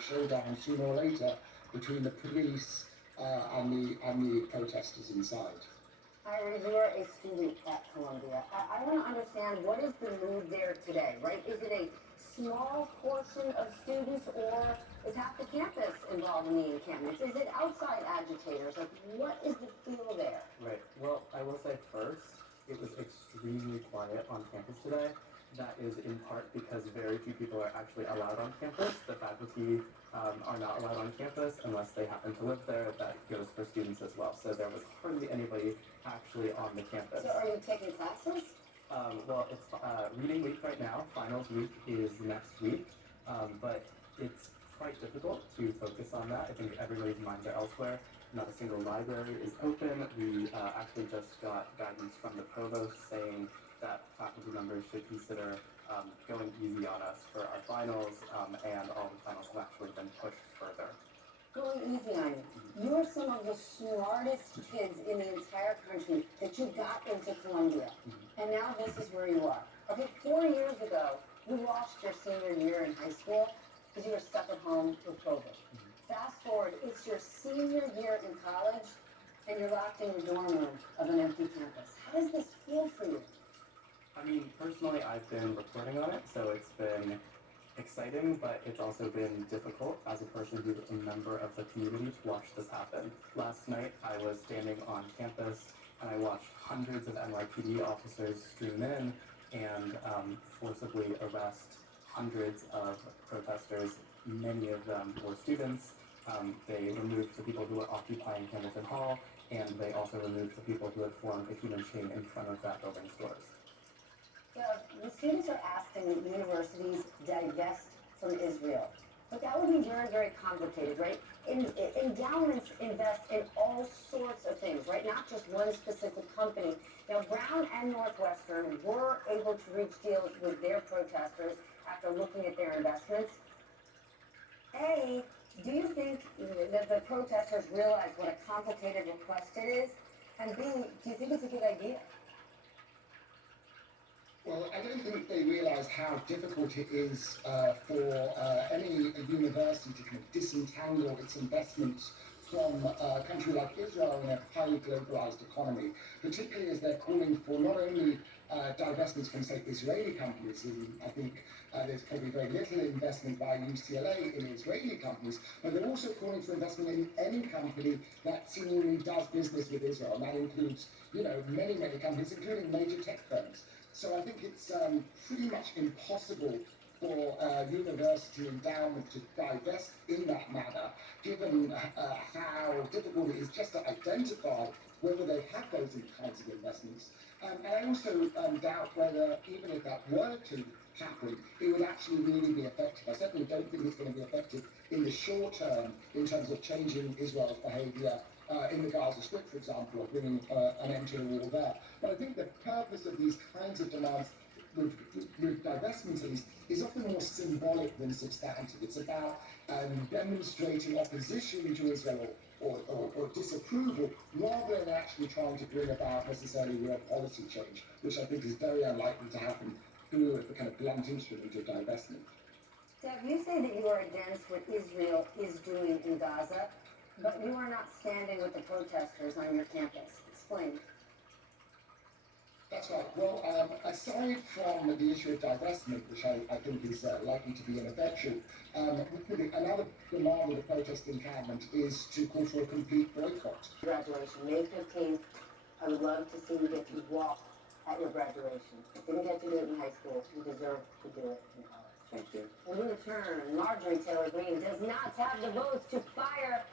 showdown sooner or later between the police and the protesters inside. Irie, you're a student at Columbia. I want to understand, what is the mood there today, right? Is it a small portion of students, or is half the campus involved in the encampments? Is it outside agitators? Like, what is the feel there? Right. Well, I will say first, it was extremely quiet on campus today. That is in part because very few people are actually allowed on campus. The faculty are not allowed on campus unless they happen to live there. That goes for students as well. So there was hardly anybody actually on the campus. So are you taking classes? Well, it's reading week right now. Finals week is next week. But it's quite difficult to focus on that. I think everybody's minds are elsewhere. Not a single library is open. We actually just got guidance from the provost saying that faculty members should consider going easy on us for our finals, and all the finals have actually been pushed further. Going easy on you. You're some of the smartest kids in the entire country that you got into Columbia. And now this is where you are. Okay, 4 years ago, you lost your senior year in high school because you were stuck at home with COVID. Fast forward, it's your senior year in college, and you're locked in your dorm room of an empty campus. How does this feel for you? I mean, personally, I've been reporting on it, so it's been exciting, but it's also been difficult as a person who's a member of the community to watch this happen. Last night, I was standing on campus and I watched hundreds of NYPD officers stream in and forcibly arrest hundreds of protesters. Many of them were students. They removed the people who were occupying Hamilton Hall, and they also removed the people who had formed a human chain in front of that building's doors. Yeah, the students are asking that universities divest from Israel. But that would be very, very complicated, right? Endowments invest in all sorts of things, right? Not just one specific company. Now, Brown and Northwestern were able to reach deals with their protesters after looking at their investments. A, do you think that the protesters realize what a complicated request it is? And B, do you think it's a good idea? Well, I don't think they realise how difficult it is for any university to kind of disentangle its investments from a country like Israel in a highly globalised economy, particularly as they're calling for not only divestments from, say, Israeli companies, and I think there's probably very little investment by UCLA in Israeli companies, but they're also calling for investment in any company that seemingly does business with Israel, and that includes, many, many companies, including major tech firms. So I think it's pretty much impossible for university endowment to divest in that manner, given how difficult it is just to identify whether they have those kinds of investments. And I also doubt whether, even if that were to happen, it would actually really be effective. I certainly don't think it's going to be effective in the short term in terms of changing Israel's behaviour in the Gaza Strip, for example, or bringing an end to the war there. But I think the purpose of these kinds of demands with divestment is often more symbolic than substantive. It's about demonstrating opposition to Israel or disapproval, rather than actually trying to bring about necessarily real policy change, which I think is very unlikely to happen through the kind of blunt instrument of divestment. Deb, you say that you are against what Israel is doing in Gaza, but you are not standing with the protesters on your campus. Explain. That's right. Well, aside from the issue of divestment, which I think is likely to be ineffectual, another demand of the protest encampment is to call for a complete boycott. Graduation, May 15th. I would love to see you get to walk at your graduation. Didn't get to do it in high school. You deserve to do it in college. Thank you. When we return, Marjorie Taylor Greene does not have the votes to fire